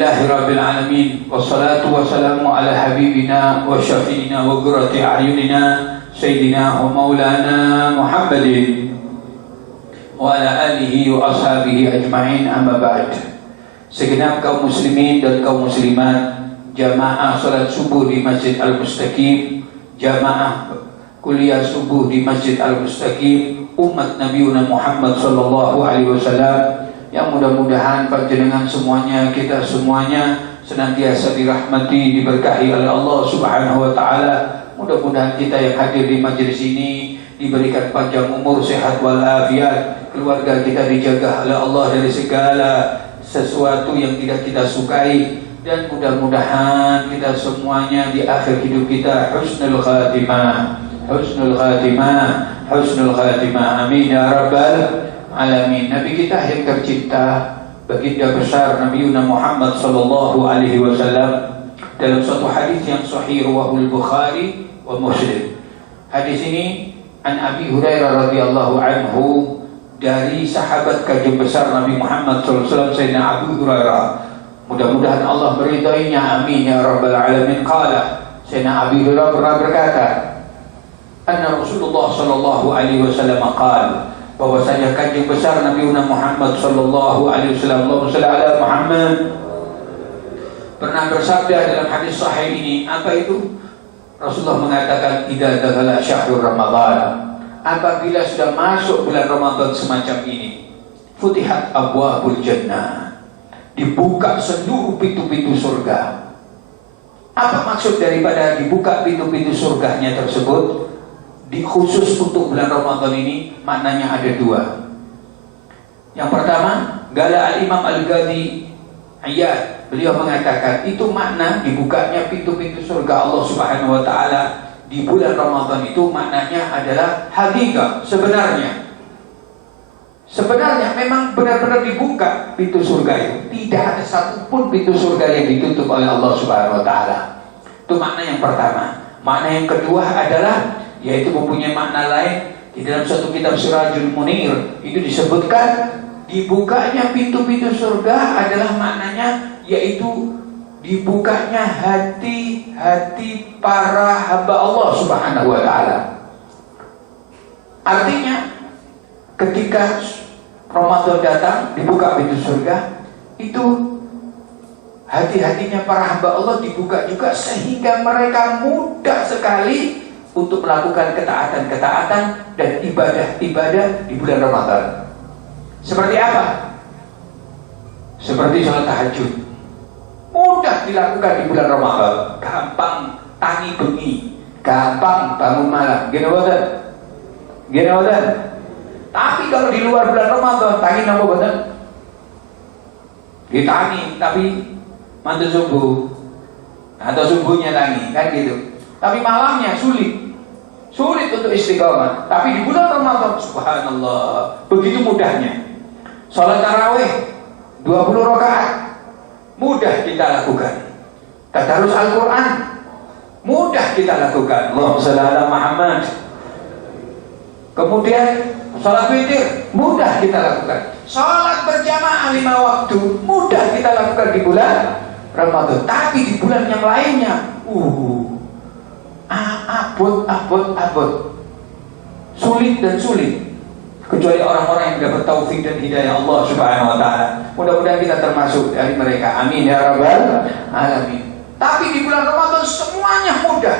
Alhamdulillahirabbil alamin wassalatu wassalamu ala habibina wa syafiina wa qurrati a'yunina sayyidina wa maulana Muhammadin wa ala alihi wa ashabihi ajma'in, amma ba'd. Segenap kaum muslimin dan kaum muslimat, jamaah salat subuh di Masjid Al-Mustaqim, jamaah kuliah subuh di Masjid Al-Mustaqim, umat Nabi Muhammad sallallahu alaihi wasallam, yang mudah-mudahan panjenengan semuanya, kita semuanya senantiasa dirahmati, diberkahi oleh Allah Subhanahu wa taala. Mudah-mudahan kita yang hadir di majelis ini diberikan panjang umur, sehat walafiat, keluarga kita dijaga oleh Allah dari segala sesuatu yang tidak kita sukai, dan mudah-mudahan kita semuanya di akhir hidup kita husnul khatimah, husnul khatimah, husnul khatimah. Amin ya rabbal alamin. Nabi kita yang tercinta, baginda besar Nabi Muhammad sallallahu alaihi wasallam, dalam suatu hadis yang sahih riwayat Bukhari wa Muslim. Hadis ini an Abi Hurairah radhiyallahu anhu, dari sahabat kajeng besar Nabi Muhammad sallallahu alaihi wasallam, Sayyidina Abu Hurairah, mudah-mudahan Allah meridainya, amin ya rabbal alamin. Qala, Sayyidina Abi Hurairah pernah berkata, anna Rasulullah sallallahu alaihi wasallam qala, bahwasanya kanjeng besar Nabi Muhammad sallallahu alaihi wasallam, Allahumma shalli ala Muhammad, pernah bersabda dalam hadis sahih ini. Apa itu? Rasulullah mengatakan, idza dakhala syahrul Ramadan, apabila sudah masuk bulan Ramadan semacam ini, futihat abwabul jannah, dibuka seluruh pintu-pintu surga. Apa maksud daripada dibuka pintu-pintu surganya tersebut? Di khusus untuk bulan Ramadan ini maknanya ada dua. Yang pertama, Gala al-Imam Al-Ghazali Iyad, beliau mengatakan itu makna dibukanya pintu-pintu surga Allah Subhanahu wa taala di bulan Ramadan itu maknanya adalah hakikat, sebenarnya memang benar-benar dibuka pintu surga itu. Tidak ada satupun pintu surga yang ditutup oleh Allah Subhanahu wa taala. Itu makna yang pertama. Makna yang kedua adalah, yaitu mempunyai makna lain. Di dalam satu kitab Sirajul Munir itu disebutkan dibukanya pintu-pintu surga adalah maknanya yaitu dibukanya hati-hati para hamba Allah Subhanahu wa taala. Artinya ketika Ramadan datang dibuka pintu surga, itu hati-hatinya para hamba Allah dibuka juga, sehingga mereka mudah sekali untuk melakukan ketaatan-ketaatan dan ibadah-ibadah di bulan Ramadan. Seperti apa? Seperti sholat tahajud, mudah dilakukan di bulan Ramadan. Gampang tangi bengi, gampang bangun malam. Gini boten. Tapi kalau di luar bulan Ramadan, tangi napa boten? Ditangi, tapi mantu subuh atau subuhnya tangi, kan gitu. Tapi malamnya sulit untuk istiqomah. Tapi di bulan Ramadan, subhanallah, begitu mudahnya. Salat tarawih 20 rakaat mudah kita lakukan. Tadarus Al-Quran mudah kita lakukan. Allahumma shalli ala Muhammad. Kemudian salat witir mudah kita lakukan. Salat berjamaah 5 waktu mudah kita lakukan di bulan Ramadan. Tapi di bulan yang lainnya, abot, sulit dan sulit, kecuali orang-orang yang mendapat taufik dan hidayah Allah Subhanahu wa taala. Mudah-mudahan kita termasuk dari mereka, amin ya rabbal alamin. Tapi di bulan Ramadan semuanya mudah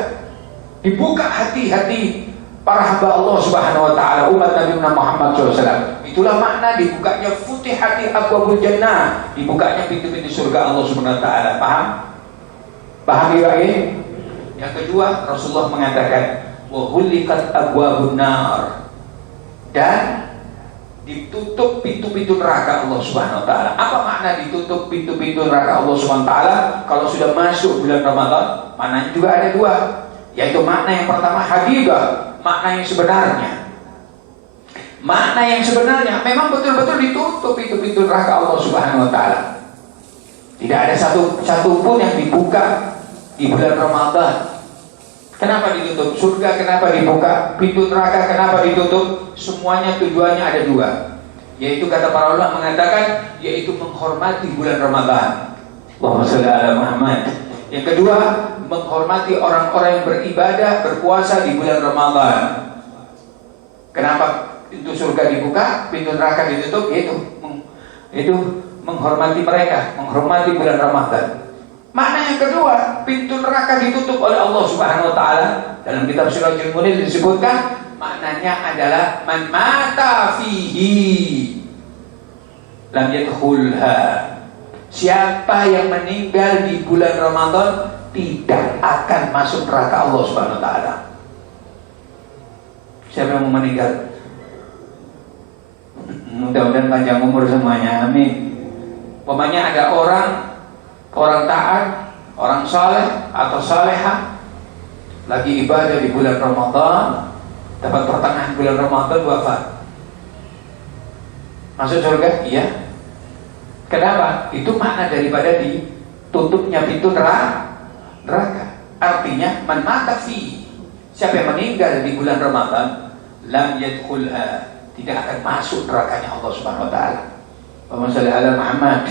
dibuka hati-hati para hamba Allah Subhanahu wa taala, umat Nabi Muhammad SAW. Itulah makna dibukanya futihati abwabul jannah, dibukanya pintu-pintu surga Allah Subhanahu wa taala. Paham ya ini? Yang kedua, Rasulullah mengatakan wa hulikat abwabun nar, dan ditutup pintu-pintu neraka Allah Subhanahu wa taala. Apa makna ditutup pintu-pintu neraka Allah Subhanahu wa taala kalau sudah masuk bulan Ramadan? Maknanya juga ada dua, yaitu makna yang pertama hakikat, makna yang sebenarnya. Makna yang sebenarnya memang betul-betul ditutup pintu-pintu neraka Allah Subhanahu wa taala. Tidak ada satu pun yang dibuka di bulan Ramadan. Kenapa ditutup? Surga kenapa dibuka? Pintu neraka kenapa ditutup? Semuanya tujuannya ada dua, yaitu kata para ulama mengatakan, yaitu menghormati bulan Ramadan. Allahumma shalli ala Muhammad. Yang kedua, menghormati orang-orang yang beribadah, berpuasa di bulan Ramadan. Kenapa pintu surga dibuka, pintu neraka ditutup? Itu menghormati mereka, menghormati bulan Ramadan. Makna yang kedua, pintu neraka ditutup oleh Allah Subhanahu wa taala. Dalam kitab Sirajul Munir disebutkan, maknanya adalah man mata fihi lam yadkhulha. Siapa yang meninggal di bulan Ramadan tidak akan masuk neraka Allah Subhanahu wa taala. Siapa yang mau meninggal? Mudah-mudahan panjang umur semuanya, amin. Pokoknya ada orang taat, orang saleh atau salehah lagi ibadah di bulan Ramadan, dapat pertengahan bulan Ramadan wafat. Masuk surga? Iya. Kenapa? Itu makna daripada ditutupnya pintu neraka. Artinya man mata fi, siapa yang meninggal di bulan Ramadan, lam yadkhulha, tidak akan masuk nerakanya Allah Subhanahu wa taala. Allahumma shalli ala Muhammad.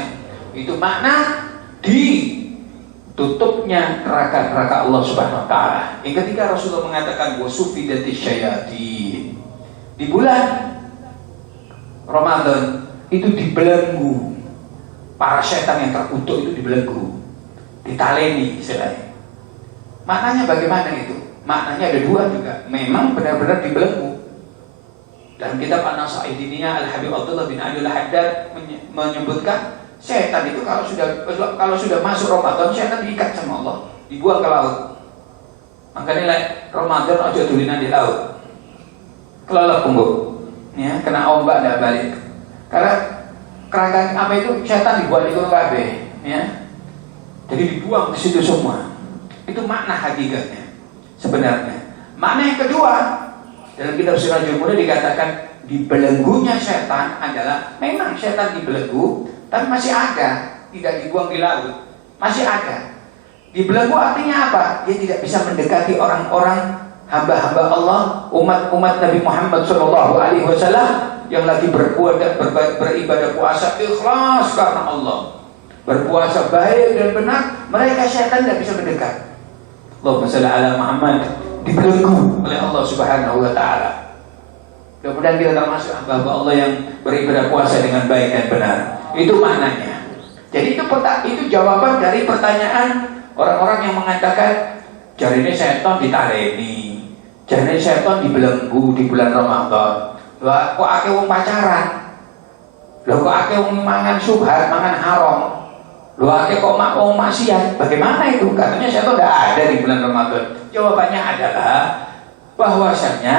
Itu makna ditutupnya neraka Allah Subhanahu wa taala. Yang ketiga, Rasulullah mengatakan wasufidatish syayatin. Di bulan Ramadan itu dibelenggu. Para setan yang terkutuk itu dibelenggu, ditaleni istilahnya. Maknanya bagaimana itu? Maknanya ada dua juga. Memang benar-benar dibelenggu. Dalam kitab An-Nasaidiniya Al-Habib Abdullah bin Ali Al-Haddad menyebutkan setan itu kalau sudah masuk Ramadan, setan diikat sama Allah, dibuang ke laut. Makanya Ramadan aja tulinan di laut. Kelelep pungguk, ya, kena ombak tidak balik. Karena kerangka apa itu setan dibuat itu kabeh, ya. Jadi dibuang ke situ semua. Itu makna hakikatnya sebenarnya. Makna yang kedua, dalam kitab Sirajul Munir dikatakan dibelenggunya setan adalah memang setan dibelenggu, tapi masih ada, tidak dibuang di laut, masih ada. Dibelenggu artinya apa? Dia tidak bisa mendekati orang-orang hamba-hamba Allah, umat-umat Nabi Muhammad SAW yang lagi beribadah puasa ikhlas karena Allah, berpuasa baik dan benar, mereka setan tidak bisa mendekat. Allahumma shalli ala Muhammad. Dibelenggu oleh Allah Subhanahu wa taala. Kemudian kita termasuk hamba Allah yang beribadah puasa dengan baik dan benar. Itu maknanya. Jadi itu jawaban dari pertanyaan orang-orang yang mengatakan jarine setan ditaleni, jarine setan dibelenggu di bulan Ramadan. Lah kok akeh wong pacaran? Lah kok akeh wong mangan subhat, mangan haram? Lah akeh kok wong maksiat? Bagaimana itu? Katanya setan tidak ada di bulan Ramadan. Jawabannya adalah bahwasanya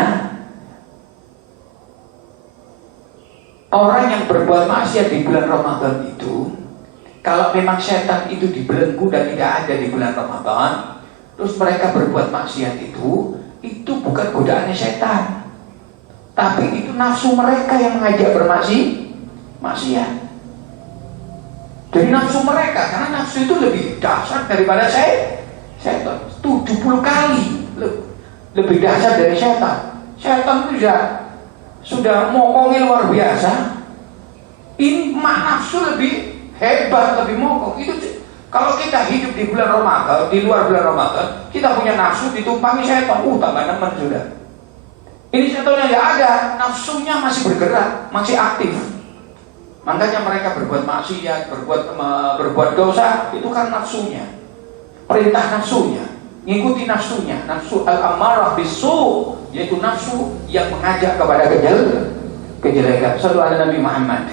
orang yang berbuat maksiat di bulan Ramadan itu, kalau memang setan itu dibelenggu dan tidak ada di bulan Ramadan, terus mereka berbuat maksiat itu bukan godaannya setan, tapi itu nafsu mereka yang mengajak bermaksiat. Jadi nafsu mereka, karena nafsu itu lebih dahsyat daripada setan. 70 kali lebih dahsyat dari setan. Setan itu sudah mokongnya luar biasa. Ini nafsu lebih hebat, lebih mokong. Itu kalau kita hidup di bulan Ramadan, di luar bulan Ramadan, kita punya nafsu ditumpangi setan. Tambah nemen sudah. Ini setannya tidak ada, nafsunya masih bergerak, masih aktif. Makanya mereka berbuat maksiat, berbuat dosa, itu kan nafsunya. Perintah nafsunya, ngikuti nafsunya, nafsu al-ammarah bisu, yaitu nafsu yang mengajak kepada kejelekan. Sallu ala Nabi Muhammad.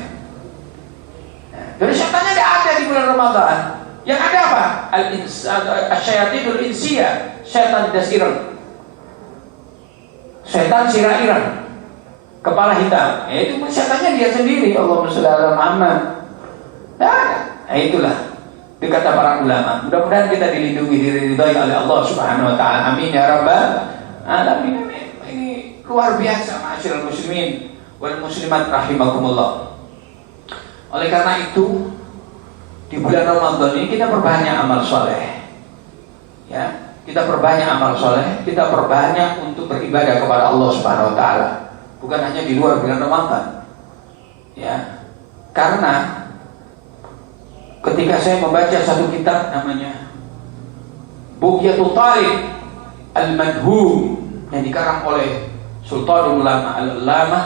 Jadi setannya tidak ada di bulan Ramadan. Yang ada apa? Al-syayatinul insiyah, setan dasirang. Setan sirairan, kepala hitam. Itu setannya dia sendiri. Allahumma shalli ala Muhammad. Nah, itulah dikata para ulama. Mudah-mudahan kita dilindungi, diridhai oleh Allah Subhanahu wa taala. Amin ya rabbal alamin. Ini luar biasa, ma'asyiral muslimin wal muslimat rahimakumullah. Oleh karena itu, di bulan Ramadan ini kita perbanyak amal soleh. Ya, kita perbanyak amal soleh, kita perbanyak untuk beribadah kepada Allah Subhanahu wa taala. Bukan hanya di luar bulan Ramadan. Ya. Karena ketika saya membaca satu kitab namanya Bughyatul Talib Al-Madhum yang dikarang oleh Sultanul Ulama Al-Allamah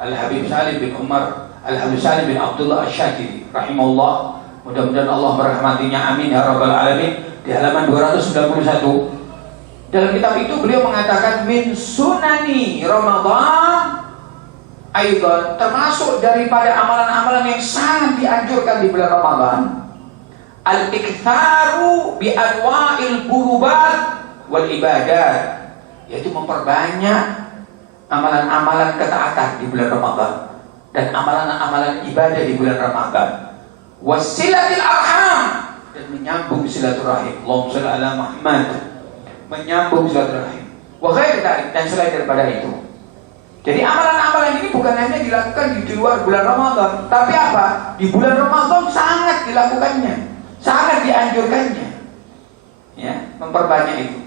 Al-Habib Salim bin Umar Al-Habib Salim bin Abdullah Asy-Syadili rahimahullah, mudah-mudahan Allah merahmatinya, amin ya rabbal alamin. Di halaman 291 dalam kitab itu beliau mengatakan min sunani Ramadan aidan, termasuk daripada amalan-amalan yang sangat dianjurkan di bulan Ramadan, al-iktharu bi anwa'il qurubat wal ibadat, yaitu memperbanyak amalan-amalan ketaatan di bulan Ramadan dan amalan-amalan ibadah di bulan Ramadan, wasilatil arham, dan menyambung silaturahim. Allahumma shalli ala Muhammad, menyambung silaturahim. Wa ghairi dzalik, dan selain daripada itu. Jadi amalan-amalan ini bukan hanya dilakukan di luar bulan Ramadan, tapi apa? Di bulan Ramadan sangat dilakukannya, sangat dianjurkannya. Ya, memperbanyak itu.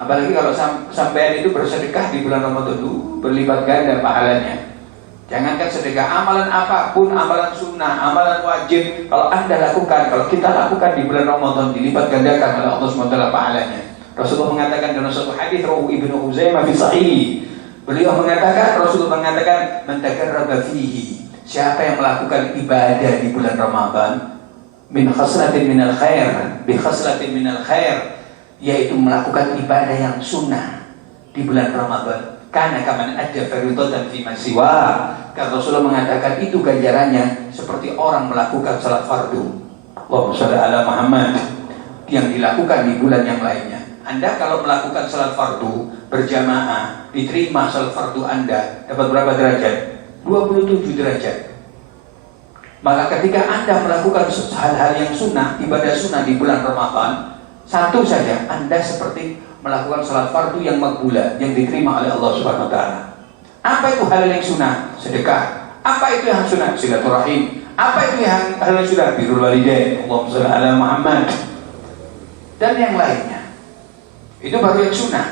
Apalagi kalau sampean itu bersedekah di bulan Ramadan itu berlipat ganda pahalanya. Jangankan sedekah, amalan apapun, amalan sunnah, amalan wajib, kalau Anda lakukan, kalau kita lakukan di bulan Ramadan, dilipat gandakan oleh Allah SWT pahalanya. Rasulullah mengatakan dalam satu hadis rawahu Ibnu Huzaimah fi sahih, beliau mengatakan, Rasulullah mengatakan, man takarraba fihi, siapa yang melakukan ibadah di bulan Ramadan, min khaslatin minal khair, bi khaslatin minal khair, yaitu melakukan ibadah yang sunnah di bulan Ramadan, karena kaman ada fardhatan fi masiwa, karena Rasulullah mengatakan itu ganjarannya seperti orang melakukan salat fardu. Allahumma shalli ala Muhammad, yang dilakukan di bulan yang lainnya. Anda kalau melakukan salat fardu berjamaah, diterima salat fardu Anda dapat berapa derajat? 27 derajat. Maka ketika Anda melakukan hal-hal yang sunnah, ibadah sunnah di bulan Ramadan, satu saja Anda seperti melakukan salat fardu yang makbulah, yang diterima oleh Allah Subhanahu wa taala. Apa itu hal yang sunnah? Sedekah. Apa itu yang sunnah? Silaturahim. Apa itu yang hal yang sunnah? Birrul walidain. Allahumma shalli ala Muhammad. Dan yang lainnya. Itu baru yang sunnah.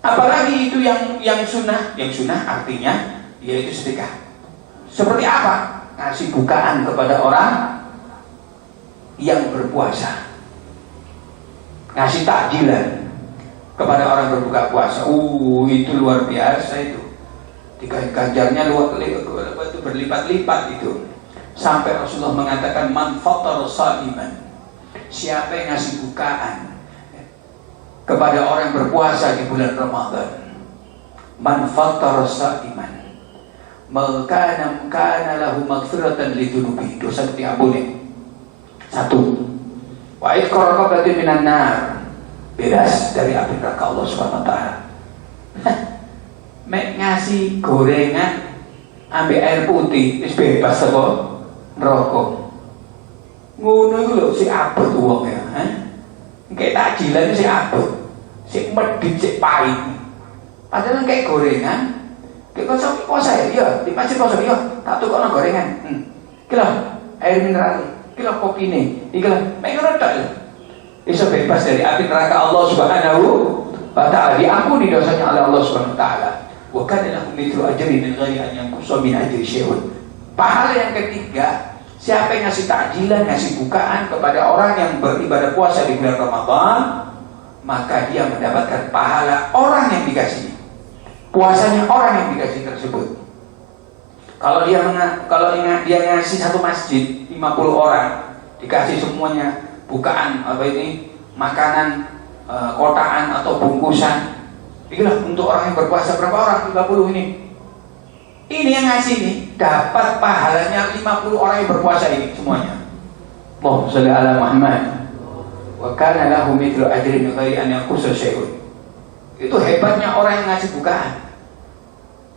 Apalagi itu yang sunnah? Yang sunnah artinya yaitu sedekah. Seperti apa? Ngasih bukaan kepada orang yang berpuasa, ngasih takjilan kepada orang berbuka puasa. Itu luar biasa itu. Ganjarnya itu berlipat-lipat itu. Sampai Rasulullah mengatakan man fattara sha'iman, siapa yang ngasih bukaan kepada orang berpuasa di bulan Ramadan, man fattara sha'iman kana lahu maghfiratan lidzunubi, dosa diampuni. Satu, wa idqar raqabatin minan nar, bebas dari api neraka Allah Subhanahu wa taala. Mek ngasih gorengan ambil air putih wis bebas apa neraka. Ngono iku lho sik abot wong ya, kayak takjilan sik abot, sik medhit, sik pahit. Padahal kayak gorengan, kayak kosong puasa ya, di masjid kosong ya, tak tukokno gorengan. Kilo air mineral, kilo kopi nih, ikhlas, mereka tak bisa bebas dari api neraka Allah Subhanahu wa taala, diampuni dosanya oleh Allah Subhanahu wa taala. Wa kana lahum mithlu ajri min ghairi an yanqusa min ajri syai'un. Pahala yang ketiga, siapa yang ngasih takjilan, ngasih bukaan kepada orang yang beribadah puasa di bulan Ramadan, maka dia mendapatkan pahala orang yang dikasih, puasanya orang yang dikasih tersebut. Kalau dia ngasih satu masjid 50 orang, dikasih semuanya bukaan makanan kotaan atau bungkusan. Itulah untuk orang yang berpuasa berapa orang? 50 ini. Ini yang ngasih nih dapat pahalanya 50 orang yang berpuasa ini semuanya. Allahumma shalli ala Muhammad. Wa kana lahu mithlu ajri min ghairi an yanqusa syai'un. Itu hebatnya orang yang ngasih bukaan.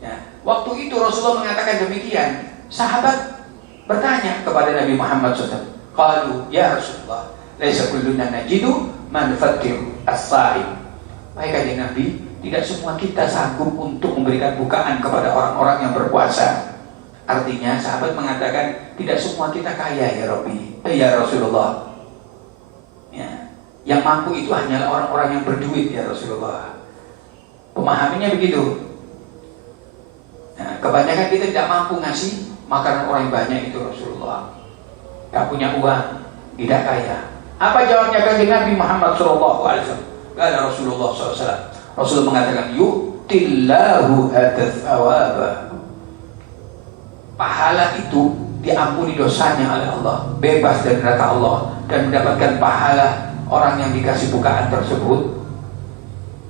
Ya. Waktu itu Rasulullah mengatakan demikian, sahabat bertanya kepada Nabi Muhammad SAW. Qalu ya Rasulullah, laisa kulluna najidu man yufattiru as-sha'im. Baik kanjeng Nabi, tidak semua kita sanggup untuk memberikan bukaan kepada orang-orang yang berpuasa. Artinya sahabat mengatakan tidak semua kita kaya ya Rabbi, ya Rasulullah. Ya. Yang mampu itu hanyalah orang-orang yang berduit ya Rasulullah. Pemahamannya begitu. Nah, kebanyakan kita tidak mampu ngasih makanan orang yang banyak itu Rasulullah. tak punya uang, tidak kaya. Apa jawabnya kanjeng Nabi Muhammad SAW? Kata Rasulullah SAW. Rasulullah mengatakan, yu'tillahu hadatsawaba. Pahala itu diampuni dosanya oleh Allah, bebas dari neraka Allah, dan mendapatkan pahala orang yang dikasih bukaan tersebut.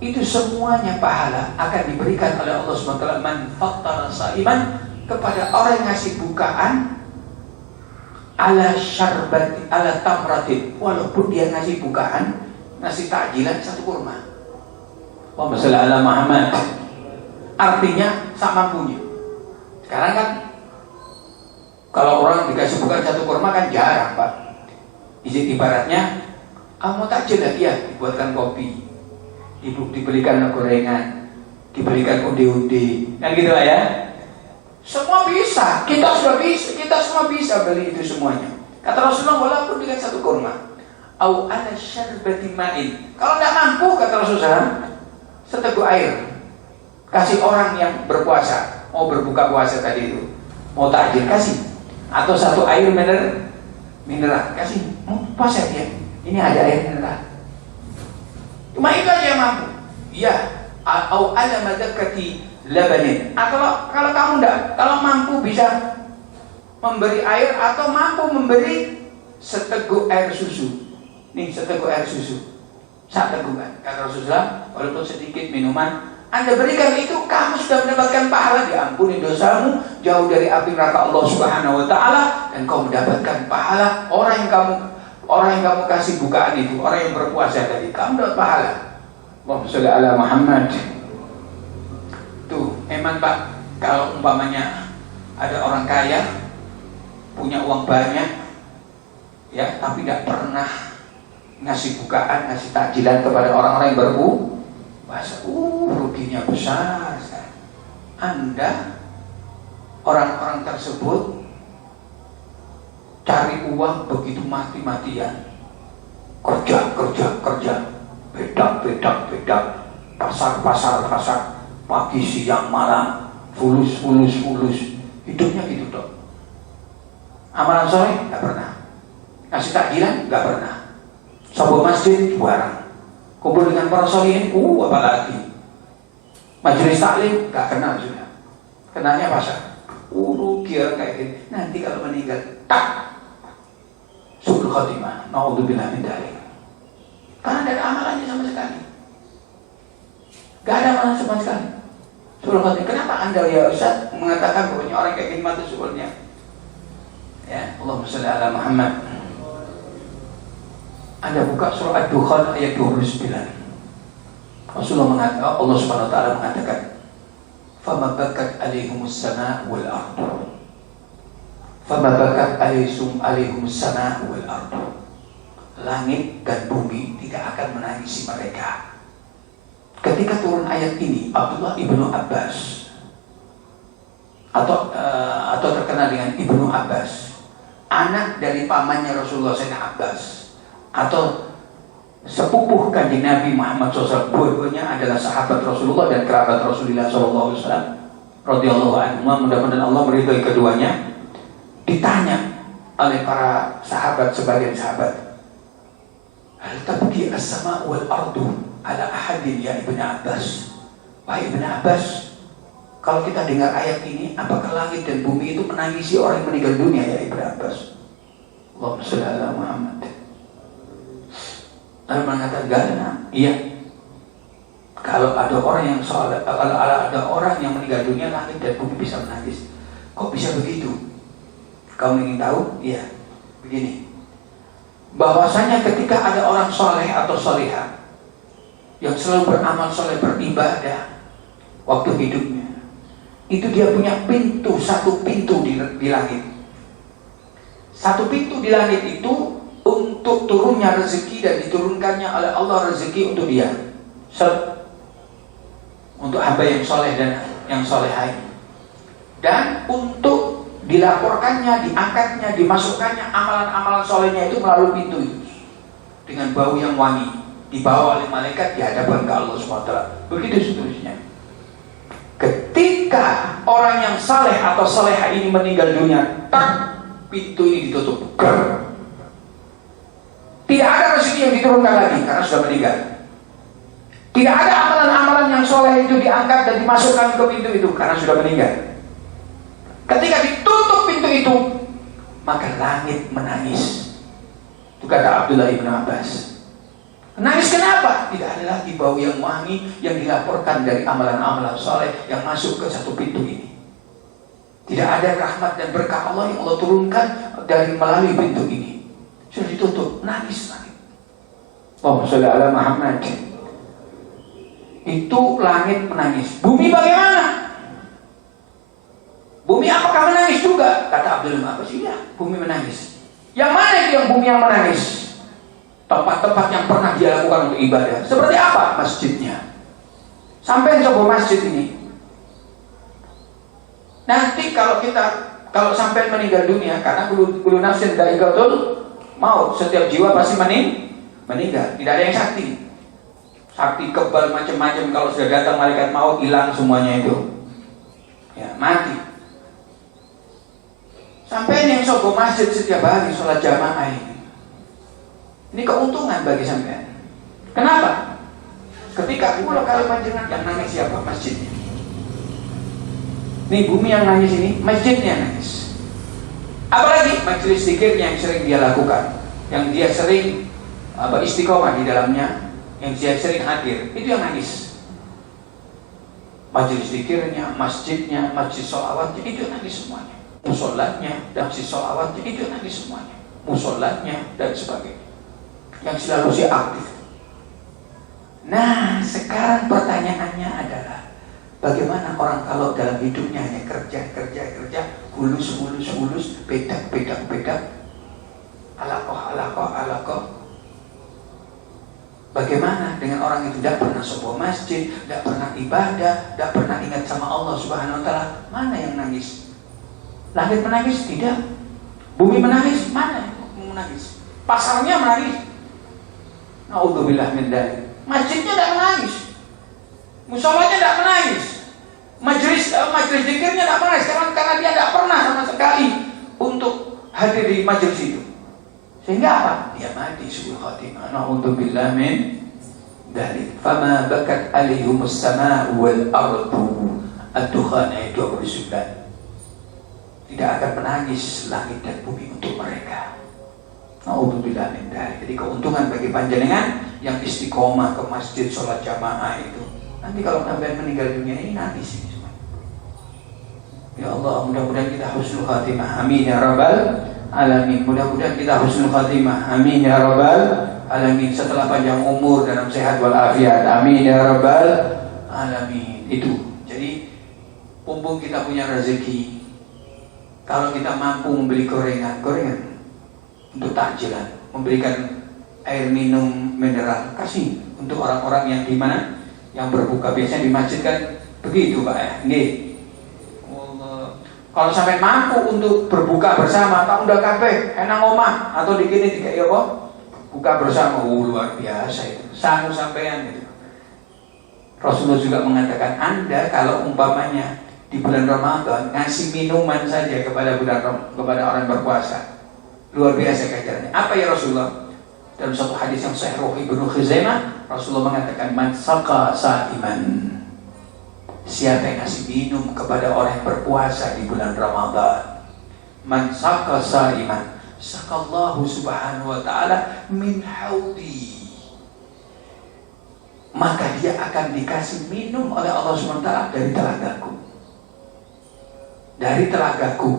Itu semuanya pahala akan diberikan oleh Allah SWT. Man fattara sa'iman, kepada orang yang ngasih bukaan ala syarbati ala tamratin, walaupun dia ngasih bukaan, ngasih takjilan 1 kurma. Allahumma shalli ala Muhammad. Artinya sak mampunya. Sekarang kan kalau orang dikasih bukaan 1 kurma kan jarang, Pak. Ibaratnya mau takjil lagi ya, dibuatkan kopi, dibelikan gorengan, dibelikan ude-ude, kan gitu lah ya. Semua bisa, kita semua bisa beli itu semuanya. Kata Rasulullah, walaupun dengan 1 kurma. Au ala syarbati ma'in. Kalau tidak mampu, kata Rasulullah, seteguk air. Kasih orang yang berpuasa, mau berbuka puasa tadi itu, mau takjil, kasih. Atau 1 air mineral, kasih. Mau puasa dia, ini ada air mineral. Cuma itu aja yang mampu. Iya. Au ala madakati labanin. Kalau kamu enggak, kalau mampu bisa memberi air atau mampu memberi seteguk air susu. Nih, seteguk air susu. Sak tegukan. Kata Rasulullah, walaupun sedikit minuman Anda berikan itu, kamu sudah mendapatkan pahala, diampuni dosamu, jauh dari api neraka Allah Subhanahu wa taala, dan kau mendapatkan pahala orang yang kamu kasih bukaan itu, orang yang berpuasa tadi, kamu dapat pahala. Allahumma shalli ala Muhammad. Tuh, emang Pak, kalau umpamanya ada orang kaya punya uang banyak, ya, tapi tidak pernah ngasih bukaan, ngasih takjilan kepada orang-orang yang berpuasa, ruginya besar. Anda, orang-orang tersebut cari uang begitu mati-matian, kerja, bedak, pasar, pagi, siang, malam, fulus, hidupnya gitu dok. Amalan soleh nggak pernah, ngasih takjilan nggak pernah, sahabat masjid barang, kumpul dengan para solihin, apalagi majelis taklim nggak kenal sudah, kenalnya pasar, kira kayak gini. Nanti kalau meninggal, tak suul khotimah, naudzubillah min dzalik. Karena tidak ada amalannya sama sekali, nggak ada amalan sama sekali. Suul khotimah. Kenapa Anda ya Ustaz mengatakan bahwa orang kayak gini mati suulnya? Ya, Allahumma shalli ala Muhammad. Anda buka surah Ad-Dukhan ayat 29. Rasulullah mengatakan, Allah Subhanahu wa taala mengatakan, "Fama bakat alaihumus sama' wal ardu." Fama bakat alaihumus sama' wal ardu. Langit dan bumi tidak akan menangisi mereka. Ketika turun ayat ini, Abdullah ibnu Abbas atau terkenal dengan Ibnu Abbas, anak dari pamannya Rasulullah Sayyidina Abbas, atau sepupuh kanjeng Nabi Muhammad SAW, dua-duanya adalah sahabat Rasulullah dan kerabat Rasulullah SAW radhiyallahu anhu. Mudah-mudahan Allah meridhai keduanya. Ditanya oleh para sahabat, sebagian sahabat, hal tabki as-sama' wal ardu ala ahadin ya Ibnu Abbas. Wahai Ibnu Abbas, kalau kita dengar ayat ini, apakah langit dan bumi itu menangisi orang yang meninggal dunia ya Ibnu Abbas? Allahumma shalli ala Muhammad. Lalu mengatakan, iya. Kalau ada orang yang kalau ada orang yang meninggal dunia, langit dan bumi bisa menangis. Kok bisa begitu? Kamu ingin tahu? Iya. Begini. Bahwasanya ketika ada orang soleh atau solehah yang selalu beramal soleh, beribadah waktu hidupnya, itu dia punya satu pintu di langit. Satu pintu di langit itu untuk turunnya rezeki dan diturunkannya oleh Allah rezeki untuk dia, untuk hamba yang soleh dan yang solehah, dan untuk dilaporkannya, diangkatnya, dimasukkannya amalan-amalan solehnya itu melalui pintu itu dengan bau yang wangi, dibawa oleh malaikat di hadapan ke Allah SWT. Begitu seterusnya. Ketika orang yang saleh atau salehah ini meninggal dunia, tak pintu ini ditutup. Tidak ada rezeki yang diturunkan lagi karena sudah meninggal. Tidak ada amalan-amalan yang soleh itu diangkat dan dimasukkan ke pintu itu karena sudah meninggal. Ketika ditutup pintu itu, maka langit menangis. Itu kata Abdullah ibn Abbas. Menangis kenapa? Tidak ada lagi bau yang wangi yang dilaporkan dari amalan-amalan soleh yang masuk ke satu pintu ini. Tidak ada rahmat dan berkah Allah yang Allah turunkan dari melalui pintu ini. Sudah ditutup, nangis langit. Allahumma sholli ala Muhammad. Itu langit menangis. Bumi bagaimana? Bumi apakah menangis juga? Kata Abdul Abbas, iya, bumi menangis. Yang mana itu yang bumi yang menangis? Tempat-tempat yang pernah dia lakukan untuk ibadah. Seperti apa? Masjidnya. Sampai sebuah masjid ini. Nanti kalau sampai meninggal dunia, karena kullu nafsin dha'iqatul maut, setiap jiwa pasti meninggal. Tidak ada yang sakti. Sakti kebal macam-macam, kalau sudah datang malaikat maut hilang semuanya itu. Ya, mati. Sampai yang sobo masjid setiap hari sholat jamaah ini. Ini keuntungan bagi sampean. Kenapa? Ketika pulau kali panjenengan yang nangis siapa? Masjidnya. Ini bumi yang nangis ini, masjidnya yang nangis. Apalagi majelis zikir yang sering dia lakukan, yang dia sering istiqomah di dalamnya, yang dia sering hadir, itu yang nangis. Majelis zikirnya, masjidnya, masjid sholawatnya, itu yang nangis semuanya. Musolatnya dan masjid sholawatnya, itu yang nangis semuanya. Musolatnya dan sebagainya. Yang selalu si aktif. Nah, sekarang pertanyaannya adalah, bagaimana orang kalau dalam hidupnya hanya kerja, hulus, bedak, alakoh. Bagaimana dengan orang yang tidak pernah sebuah masjid, tidak pernah ibadah, tidak pernah ingat sama Allah Subhanahu Wa Taala? Mana yang nangis? Langit menangis? Tidak. Bumi menangis? Mana yang menangis? Pasarnya menangis? Na'udzubillah min dzalik. Masjidnya tidak menangis, musholanya tidak menangis, majelis zikirnya tidak menangis karena dia tidak pernah sama sekali untuk hadir di majelis itu. Sehingga apa? Dia mati suul khatimah. Na'udzubillah min dzalik. Fama bakat alaihumus samaa'u wal ardu ad-dukhan ayat 29. Tidak akan menangis langit dan bumi untuk mereka. Na'udzubillah min dzalik. Jadi keuntungan bagi panjenengan yang istiqomah ke masjid sholat jamaah itu. Nanti kalau sampai meninggal dunia ini nangis ini semua. Ya Allah, mudah-mudahan kita husnul khatimah. Amin ya rabbal alamin. Mudah-mudahan kita husnul khatimah. Amin ya rabbal alamin. Setelah panjang umur dalam sehat walafiat. Amin ya rabbal alamin. Itu. Jadi mumpung kita punya rezeki, kalau kita mampu membeli gorengan untuk takjilan, memberikan air minum mineral, kasih untuk orang-orang yang di mana yang berbuka. Biasanya di masjid kan begitu Pak ya. Nggih. Kalau sampai mampu untuk berbuka bersama, tak udah kabeh enak omah atau dikini dikai apa? Buka bersama. Luar biasa itu. Sanggup sampean gitu. Rasulullah juga mengatakan, Anda kalau umpamanya di bulan Ramadan ngasih minuman saja kepada orang berpuasa, luar biasa kajarnya. Apa ya Rasulullah? Dalam satu hadis yang sahih Ibnu Khuzaimah, Rasulullah mengatakan, man saqa sa'iman, siapa yang ngasih minum kepada orang yang berpuasa di bulan Ramadan, man saqa sa'iman saqallahu subhanahu wa ta'ala min haudi, maka dia akan dikasih minum oleh Allah subhanahu wa ta'ala dari telagaku. Dari telagaku,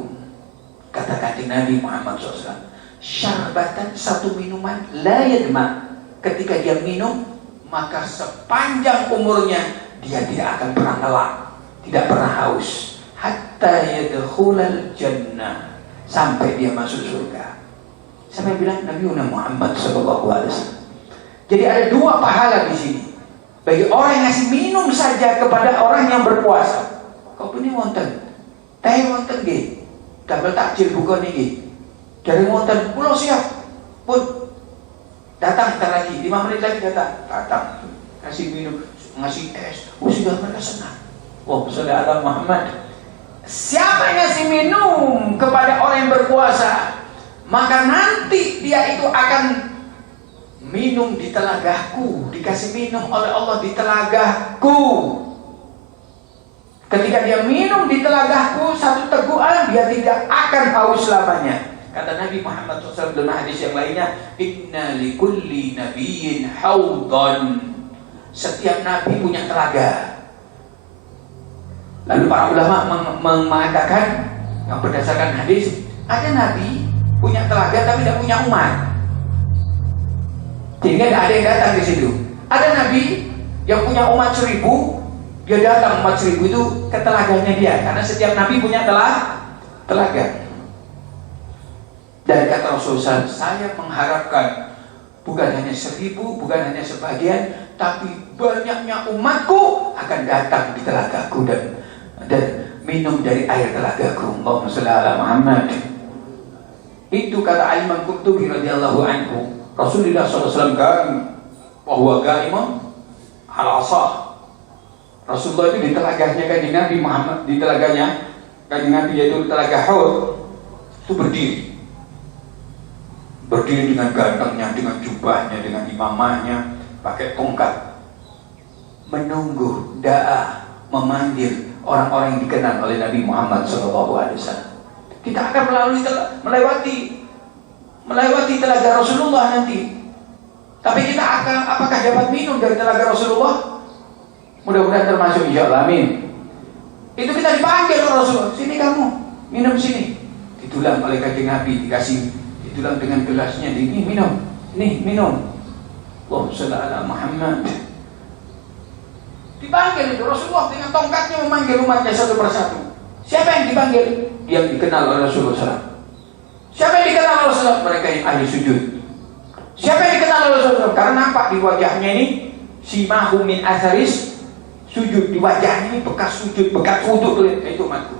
kata kanjeng Nabi Muhammad SAW, syarbatan, satu minuman, la yadma, ketika dia minum maka sepanjang umurnya dia tidak akan pernah ngelak, tidak pernah haus, hatta yadkhulal jannah, sampai dia masuk surga. Sampai bilang Nabi Muhammad SAW. Jadi ada dua pahala di sini bagi orang yang ngasih minum saja kepada orang yang berpuasa. Kau punya wonten, teh wonten nggih, double takjil buka niki. Dari wonten pulau siap pun datang ntar lagi 5 menit lagi datang kasih minum, ngasih es, sudah mereka senang. Wah, saudara Muhammad, siapa sampai ngasih minum kepada orang yang berpuasa, maka nanti dia itu akan minum di telagaku, dikasih minum oleh Allah di telagaku. Ketika dia minum di telagaku satu teguhan, dia tidak akan haus selamanya. Kata Nabi Muhammad SAW dalam hadis yang lainnya, inna likulli nabiyyin hawdan. Setiap nabi punya telaga. Lalu para ulama mengatakan yang berdasarkan hadis, ada nabi punya telaga tapi tidak punya umat, sehingga tidak ada yang datang di situ. Ada nabi yang punya umat 1000, dia datang umat 1000 itu ke telaganya dia, karena setiap nabi punya telaga. Dan kata Rasulullah, saya mengharapkan bukan hanya 1000, bukan hanya sebagian, tapi banyaknya umatku akan datang di telagaku dan minum dari air telagaku. Allahumma shalli ala Muhammad. Itu kata Imam Qurtubi radhiyallahu anhu. Rasulullah SAW bahwa gaiman al-asah. Rasulullah itu di telaganya Kanjeng Nabi Muhammad, di telaganya Kanjeng Nabi, yaitu telaga Haud, itu berdiri dengan gantengnya, dengan jubahnya, dengan imamahnya, pakai tongkat, menunggu da'a, memanggil orang-orang yang dikenal oleh Nabi Muhammad SAW. Kita akan melewati telaga Rasulullah nanti. Tapi kita apakah dapat minum dari telaga Rasulullah? Mudah-mudahan termasuk, insyaallah, amin. Itu kita dipanggil oleh Rasulullah, sini kamu, minum sini. Ditulang oleh Kanjeng Nabi, dikasih ditulang dengan gelasnya, ini minum, nih minum. Allahumma shalli ala Muhammad. Dipanggil itu Rasulullah dengan tongkatnya memanggil umatnya satu persatu. Siapa yang dipanggil? Yang dikenal oleh Rasulullah SAW. Siapa yang dikenal oleh Rasulullah? Mereka yang ahli sujud. Siapa yang dikenal oleh Rasulullah? Karena nampak di wajahnya ini simahu min atharis sujud, di wajahnya ini bekas sujud, bekas wudhu. Itu umatku.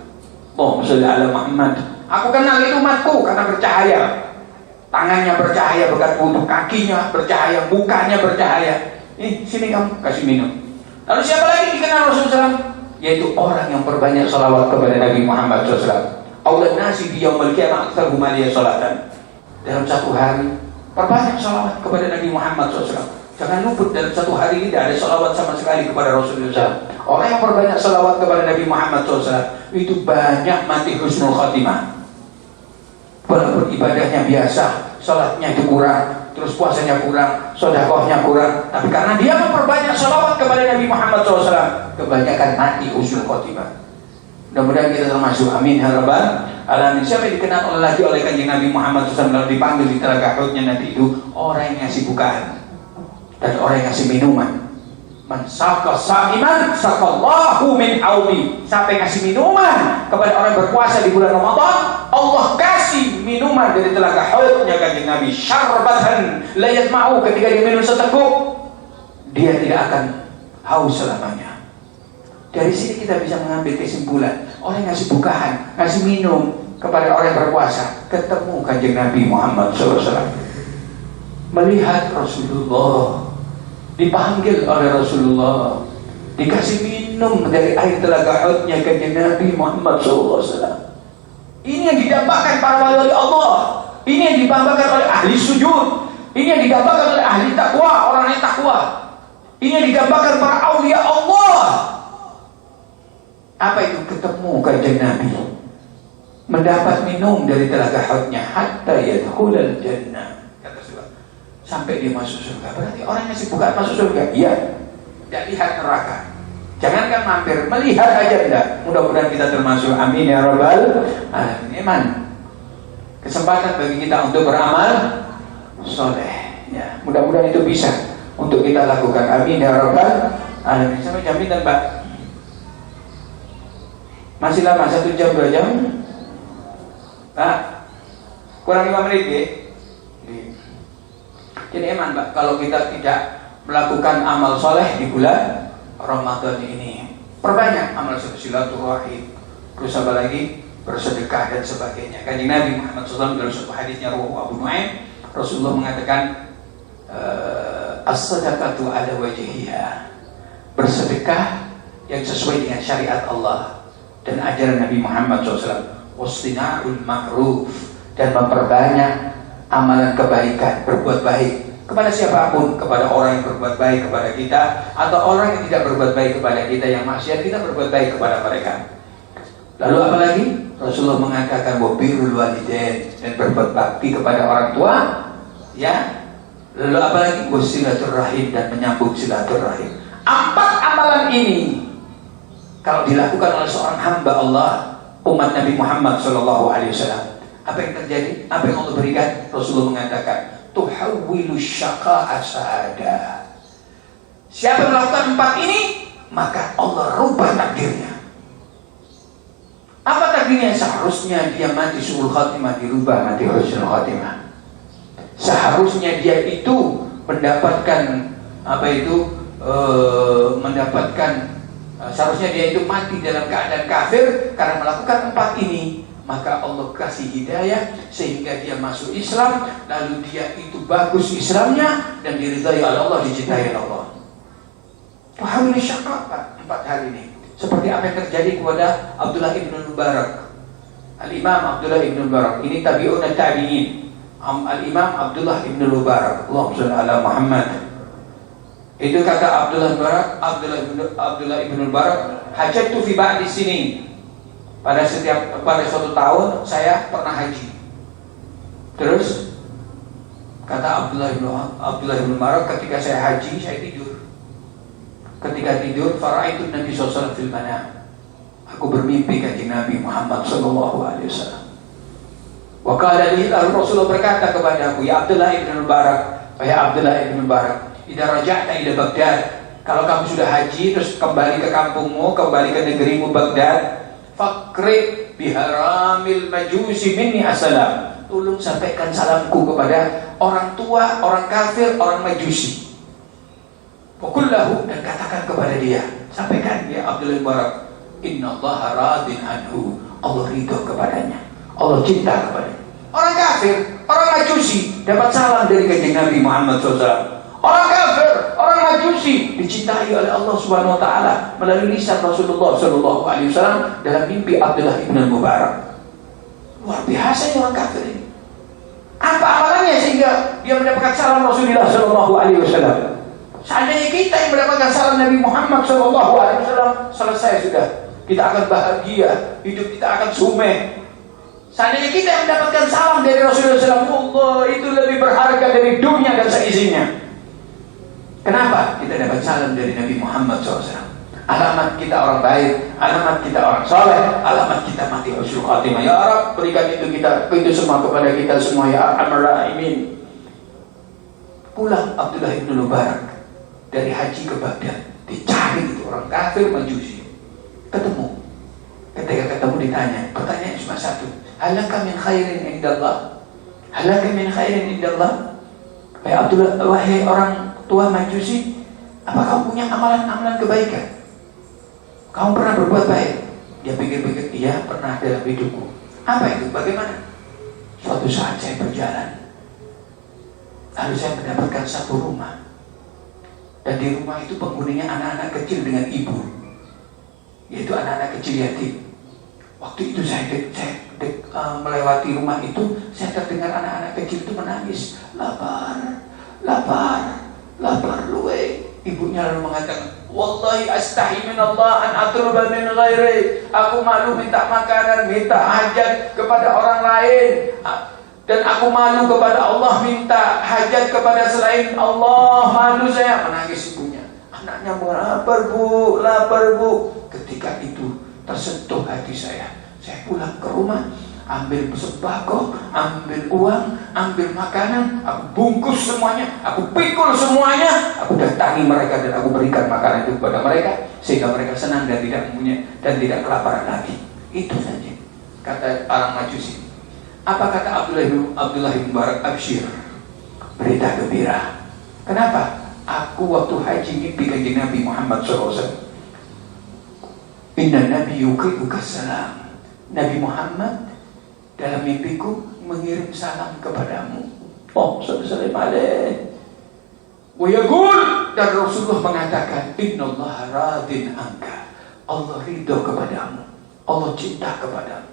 Allahumma shalli ala Muhammad. Aku kenal itu umatku karena bercahaya. Tangannya bercahaya bekas wudhu, kakinya bercahaya, mukanya bercahaya. Sini kamu, kasih minum. Lalu siapa lagi dikenal Rasulullah? Yaitu orang yang perbanyak salawat kepada Nabi Muhammad SAW. Aulan nasi bi yaumil qiyamah aktsarhum alaihi salatan. Dalam satu hari perbanyak salawat kepada Nabi Muhammad SAW. Jangan luput, dalam satu hari tidak ada salawat sama sekali kepada Rasulullah SAW. Orang yang perbanyak salawat kepada Nabi Muhammad SAW itu banyak mati husnul khatimah. Walaupun ibadahnya biasa, salatnya itu kurang, terus puasanya kurang, sedekahnya kurang, tapi karena dia memperbanyak salawat kepada Nabi Muhammad SAW, kebanyakan mati husnul khatimah. Mudah-mudahan kita termasuk, amin ya rabbal alamin. Siapa yang dikenal lagi oleh Kanjeng Nabi Muhammad SAW lalu dipanggil di telaga Haudnya nanti itu orang yang ngasih bukaan dan orang yang ngasih minuman. Man saqa sa'iman saqallahu min haudi. Siapa yang ngasih minuman kepada orang yang berpuasa di bulan Ramadan, Allah kasih minuman dari telaga Haudnya Kanjeng Nabi. Syarbatan la yatma'u, ketika dia minum seteguk dia tidak akan haus selamanya. Dari sini kita bisa mengambil kesimpulan, orang yang ngasih bukaan, ngasih minum kepada orang yang berpuasa, ketemu Kanjeng Nabi Muhammad SAW, melihat Rasulullah, dipanggil oleh Rasulullah, dikasih minum dari air telaga Haudnya Kanjeng Nabi Muhammad SAW. Ini yang didambakan para wali Allah, ini yang didambakan oleh ahli sujud, ini yang didambakan oleh ahli takwa, orang yang takwa, ini yang didambakan para aulia Allah. Apa itu? Ketemu Kanjeng Nabi, mendapat minum dari telaga Haudnya, hatta yadkhulal jannah, kata Rasulullah, sampai dia masuk surga. Berarti orang yang sibuk masuk surga, iya, tidak lihat neraka. Jangankan mampir, melihat aja tidak. Mudah-mudahan kita termasuk, amin ya rabbal alamin. Iman, kesempatan bagi kita untuk beramal soleh, ya. Mudah-mudahan itu bisa untuk kita lakukan, amin ya rabbal alamin. Sampai jam dan Pak, masih lama, 1 jam 2 jam, Pak, kurang 5 menit ya. Jadi eman Pak, kalau kita tidak melakukan amal soleh di bulan Ramadan ini, perbanyak amal silaturahim, terus apa lagi, bersedekah dan sebagainya. Kanjeng Nabi Muhammad SAW dalam satu hadisnya rawahu Abu Nuaim, Rasulullah mengatakan as-sadaqatu ala wajhiha, bersedekah yang sesuai dengan syariat Allah. dan ajaran Nabi Muhammad SAW. Wastina'ul ma'ruf, dan memperbanyak amalan kebaikan, berbuat baik kepada siapapun, kepada orang yang berbuat baik kepada kita atau orang yang tidak berbuat baik kepada kita, yang maksiat, kita berbuat baik kepada mereka. Lalu apa lagi? Rasulullah mengatakan wabirul walidain, dan berbuat bakti kepada orang tua, ya. Lalu apa lagi? Wasilaturrahim, dan menyambung silaturrahim. 4 amalan ini kalau dilakukan oleh seorang hamba Allah, umat Nabi Muhammad SAW, apa yang terjadi? Apa yang Allah berikan? Rasulullah mengatakan tuhawwilu syaqa'a sa'ada. Siapa yang melakukan 4 ini, maka Allah rubah takdirnya. Apa takdirnya? Seharusnya dia mati su'ul khatimah, dirubah mati husnul khatimah. Seharusnya dia itu mendapatkan seharusnya dia itu mati dalam keadaan kafir karena melakukan 4 ini. Maka Allah kasih hidayah sehingga dia masuk Islam, lalu dia itu bagus Islamnya dan diridhai oleh Allah, dicintai oleh Allah. Tuhawwilu syaqa'a, 4 hal ini. Seperti apa yang terjadi kepada Abdullah ibn Mubarak. Al-Imam Abdullah ibn Mubarak, ini tabi'un tabi'in. Al-Imam Abdullah ibn Mubarak, Allahumma shalli ala Muhammad. Itu kata Abdullah ibn Mubarak, hajjatu fi ba'di sinin. Pada suatu tahun saya pernah haji. Terus kata Abdullah ibn Mubarak, ketika saya haji, saya tidur. Ketika tidur, faraitu Nabi SAW fil manam. Aku bermimpi kanjeng Nabi Muhammad SAW. Wa qala li, Rasulullah berkata kepadaku, ya Abdullah ibn Mubarak, ya Abdullah ibn Mubarak, idza raja'ta ila Baghdad, kalau kamu sudah haji terus kembali ke kampungmu, kembali ke negerimu Baghdad, faqri biharamil majusi minni assalam. Tolong sampaikan salamku kepada orang tua, orang kafir, orang majusi. Fakullahu, dan katakan kepada dia, sampaikan dia Abdullah Mubarak, innallaha radin anhu, Allah ridho kepadanya, Allah cinta kepadanya. Orang kafir, orang majusi dapat salam dari kanjeng Nabi Muhammad SAW. Orang kafir, orang majusi dicintai oleh Allah Subhanahu wa taala melalui lisan Rasulullah SAW dalam mimpi Abdullah ibn Mubarak. Luar biasa orang kafir ini. Apa amalannya sehingga dia mendapatkan salam Rasulullah SAW? Seandainya kita yang mendapatkan salam Nabi Muhammad SAW, selesai sudah. Kita akan bahagia, hidup kita akan sumeh. Seandainya kita yang mendapatkan salam dari Rasulullah SAW, itu lebih berharga dari dunia dan seisinya. Kenapa? Kita dapat salam dari Nabi Muhammad SAW. Alamat kita orang baik, alamat kita orang soleh, alamat kita mati husnul khatimah. Ya Rabb, berikan itu semua kepada kita semua, ya Arhamar Rahimin. Pulang Abdullah ibn Mubarak dari haji ke Baghdad, dicari itu orang kafir majusi, ketemu. Ketika ketemu ditanya, pertanyaan cuma satu, halaka min khairin indallah, halaka min khairin indallah. Wahai Abdullah, wahai orang tua majusi, apa kamu punya amalan-amalan kebaikan? Kamu pernah berbuat baik? Dia pikir-pikir, iya pernah dalam hidupku. Apa itu? Bagaimana? Suatu saat saya berjalan, lalu saya mendapatkan satu rumah. Dan di rumah itu penghuninya anak-anak kecil dengan ibu, yaitu anak-anak kecil yatim. Waktu itu saya melewati rumah itu, saya terdengar anak-anak kecil itu menangis, lapar, lapar, lapar luwe. Ibunya lalu mengatakan, wallahi astahi minallah an atluba min ghairi. Aku malu minta makanan, minta hajat kepada orang lain. Dan aku malu kepada Allah minta hajat kepada selain Allah. Malu saya, menangis ibunya. Anaknya lapar bu. Ketika itu tersentuh hati saya. Saya pulang ke rumah, ambil sembako, ambil uang, ambil makanan, aku bungkus semuanya, aku pikul semuanya, aku datangi mereka dan aku berikan makanan itu kepada mereka sehingga mereka senang dan tidak kelaparan lagi. Itu saja kata orang majusi. Apa kata Abdullah bin Mubarak? Absyir, berita gembira. Kenapa? Aku waktu haji mimpi kanjeng Nabi Muhammad SAW. Inna Nabi yuqi'uka salam. Nabi Muhammad dalam mimpiku mengirim salam kepadamu. Oh, sallallahu alaihi. Wa yaqul, dan Rasulullah mengatakan, innallaha radin anka. Allah ridho kepadamu. Allah cinta kepadamu.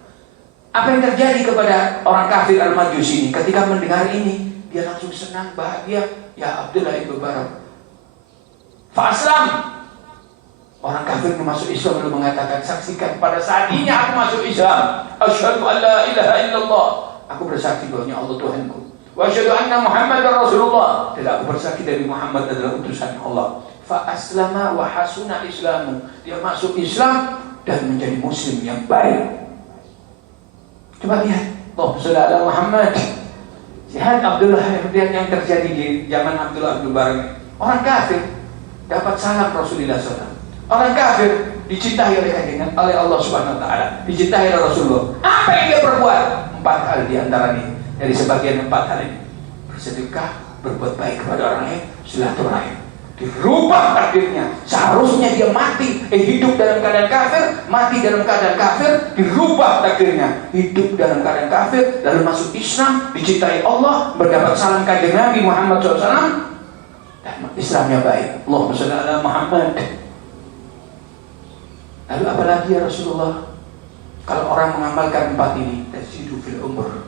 Apa yang terjadi kepada orang kafir Al-Majusi ini? Ketika mendengar ini, dia langsung senang, bahagia. Ya Abdullah ibn Barak, Fa'aslam. Orang kafir yang masuk Islam lalu mengatakan, saksikan pada saat ini aku masuk Islam. Asyhadu an la ilaha illallah. Aku bersaksi bahwa Allah Tuhanku. Wa asyhadu anna Muhammadar Rasulullah. Tidak, aku bersaksi dari Muhammad adalah utusan Allah. Fa'aslama wa hasuna islamu. Dia masuk Islam dan menjadi muslim yang baik. Coba lihat, Allahumma shalli ala Muhammad. Lihat Abdullah yang terjadi di zaman Abdullah bin Barak. Orang kafir dapat salam Rasulullah SAW. Orang kafir dicintai oleh Allah Subhanahu Wa Taala, dicintai oleh Rasulullah. Apa yang dia perbuat? 4 hal di antaranya. Dari sebagian 4 hal ini: bersedekah, berbuat baik kepada orang lain, silaturahim. Dirubah takdirnya. Seharusnya dia mati, hidup dalam keadaan kafir, mati dalam keadaan kafir, dirubah takdirnya. Hidup dalam keadaan kafir, lalu masuk Islam, dicintai Allah, mendapat salam kanjeng Nabi Muhammad SAW, dan Islamnya baik. Allahumma shalli ala Muhammad. Lalu apalagi ya Rasulullah? Kalau orang mengamalkan 4 ini, tazidu fil umur.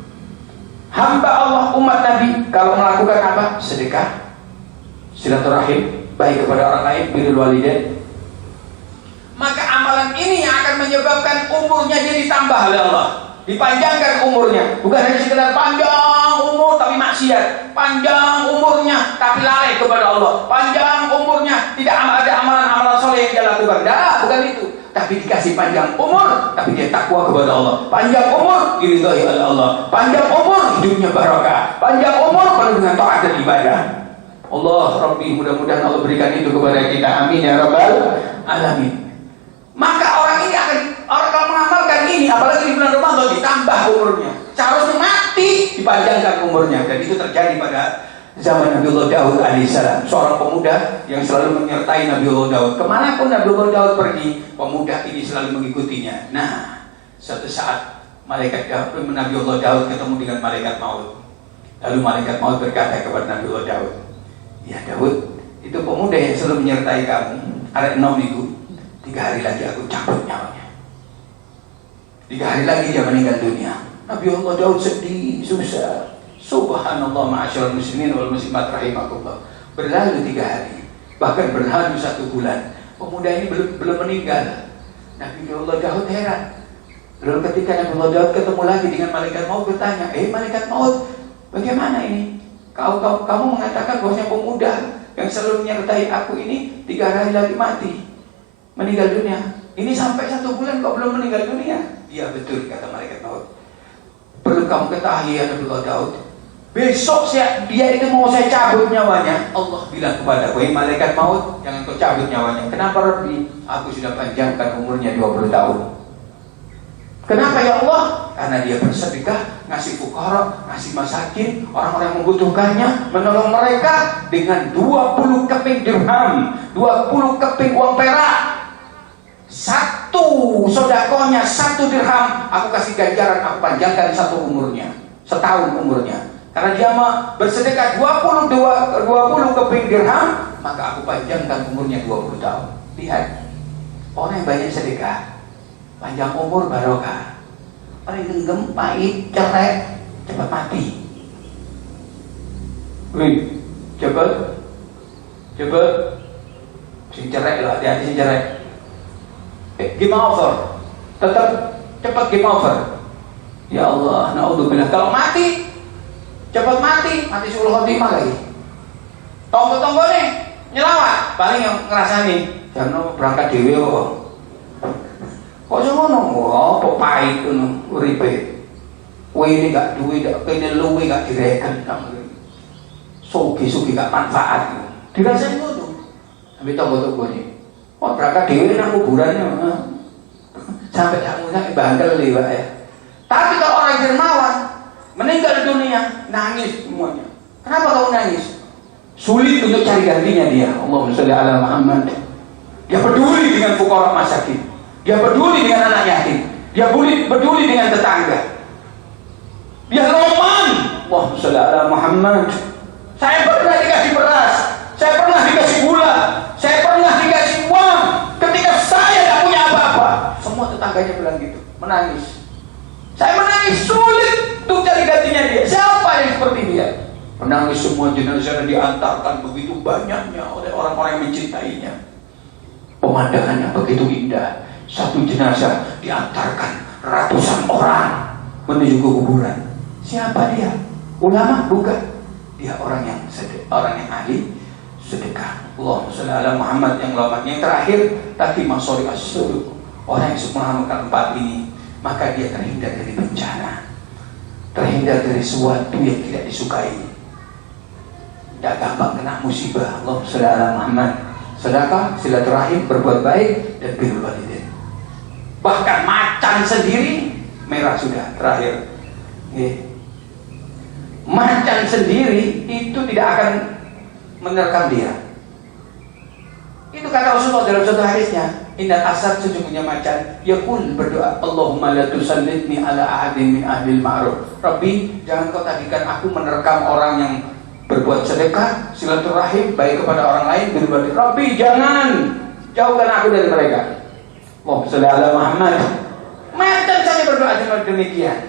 Hamba Allah umat Nabi kalau melakukan apa? Sedekah, silaturahim, baik kepada orang lain, birrul walidain, maka amalan ini yang akan menyebabkan umurnya dia ditambah oleh Allah, dipanjangkan umurnya. Bukan hanya sekedar panjang umur tapi maksiat, panjang umurnya tapi lalai kepada Allah, panjang umurnya tidak ada amalan-amalan soleh yang dia lakukan. Bukan itu. Tapi dikasih panjang umur, tapi dia takwa kepada Allah. Panjang umur diridhai oleh Allah. Panjang umur hidupnya barokah. Panjang umur penuh dengan taat dan ibadah. Allah Rabbi, mudah-mudahan Allah berikan itu kepada kita. Amin ya rabbal alamin. Maka orang ini orang kalau mengamalkan ini, apalagi di bulan Ramadan, ditambah umurnya. Seharusnya mati, dipanjangkan umurnya. Dan itu terjadi pada zaman Nabiullah Daud alaihissalam, seorang pemuda yang selalu menyertai Nabiullah Daud. Kemanapun Nabiullah Daud pergi, pemuda ini selalu mengikutinya. Nah, suatu saat Nabiullah Daud ketemu dengan malaikat maut. Lalu malaikat maut berkata kepada Nabiullah Daud, ya Daud, itu pemuda yang selalu menyertai kamu. Ada 6 minggu, 3 hari lagi aku cabut nyawanya. 3 hari lagi dia meninggal dunia. Nabiullah Daud sedih, susah. Subhanallah, ma'asyiral muslimin wal muslimat rahimakumullah. Berlalu 3 hari, bahkan berlalu 1 bulan. Pemuda ini belum meninggal. Nabiullah Daud heran. Lalu ketika Nabiullah Daud ketemu lagi dengan malaikat maut, bertanya, malaikat maut, bagaimana ini? Kamu mengatakan bahwasanya pemuda yang selalu menyertai aku ini 3 hari lagi mati, meninggal dunia. Ini sampai 1 bulan kok belum meninggal dunia? Iya betul, kata malaikat maut. Perlu kamu ketahui ya Nabiullah Daud, besok dia itu mau saya cabut nyawanya. Allah bilang kepada aku, malaikat maut, jangan kau cabut nyawanya. Kenapa Rabbi? Aku sudah panjangkan umurnya 20 tahun. Kenapa ya Allah? Karena dia bersedekah, ngasih fuqara, ngasih masakin, orang-orang yang membutuhkannya, menolong mereka dengan 20 keping dirham, 20 keping uang perak. 1 sodakohnya 1 dirham, aku kasih ganjaran, aku panjangkan 1 umurnya, setahun umurnya. Karena dia bersedekah 20 keping dirham, maka aku panjangkan umurnya 20 tahun. Lihat, orang yang banyak sedekah, panjang umur barokah. Orang yang genggam, pahit, cerai, cepat mati. Wih, cepat, sing cerai lah, hati-hati sing cerai. Game over, tetap cepat game over. Ya Allah, naudzubillah. Kalau mati, cepat mati sulh khotimah lagi. Tonggo-tonggo nih nyelawat, paling yang ngerasani jangan berangkat dhewe kok. Kok ngono? Apa pahit ngono uripe. Kowe ini gak duwe, kene luwe gak direken kamu. Sugi-sugi gak manfaat. Dirasani ngono. Sampai tonggo-tonggo nih. Kok berangkat dhewe nang kuburannya. Sampai gak ngundang bangkel liwat ya. Tapi kalau orang dermawan meninggal dunia, nangis semuanya. Kenapa kamu nangis? Sulit untuk cari gantinya dia. Allahumma sholli ala Muhammad. Dia peduli dengan fuqara masakin. Dia peduli dengan anak yatim. Dia peduli dengan tetangga. Dia roman. Allahumma sholli ala Muhammad. Saya pernah dikasih beras, saya pernah dikasih gula, saya pernah dikasih uang ketika saya tidak punya apa-apa. Semua tetangganya bilang gitu. menangis. Saya menangis, sulit untuk cari gantinya dia. Siapa yang seperti dia? Menangis semua jenazah diantarkan begitu banyaknya oleh orang-orang yang mencintainya. Pemandangannya begitu indah. Satu jenazah diantarkan ratusan orang menuju ke kuburan. Siapa dia? Ulama? Bukan. Dia orang yang ahli sedekah. Allahumma shalli ala Muhammad yang lama. Yang terakhir, tapi masori as-suduq. Orang yang mengamalkan 4 ini, maka dia terhindar dari bencana, terhindar dari sesuatu yang tidak disukai, tidak gampang kena musibah. Allahumma shalli ala Muhammad. Sedekah, silaturahim, berbuat baik, dan birrul walidain. Bahkan macan sendiri merah sudah terakhir. Macan sendiri itu tidak akan menerkam dia. Itu kata Rasulullah dalam satu hadisnya. Innal asad, sesungguhnya macan yaqul, berdoa, Allahumma la tusallitni ala ahadin min ahlil ma'ruf. Rabbi, jangan kau tadikan aku menerkam orang yang berbuat sedekah, silaturahim, baik kepada orang lain, berbalik. Rabbi, jangan jauhkan aku dari mereka. Allahumma shalli ala Muhammad. Macan saja berdoa dengan demikian.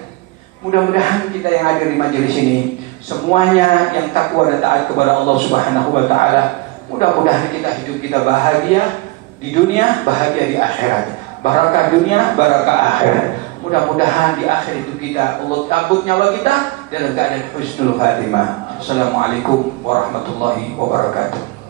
Mudah-mudahan kita yang hadir di majelis ini semuanya yang takwa dan taat kepada Allah Subhanahu wa taala. Mudah-mudahan hidup kita bahagia di dunia, bahagia di akhirat. Barakah dunia, barakah akhirat. Mudah-mudahan di akhir hidup kita Allah cabut nyawa kita dalam keadaan husnul khatimah. Assalamualaikum warahmatullahi wabarakatuh.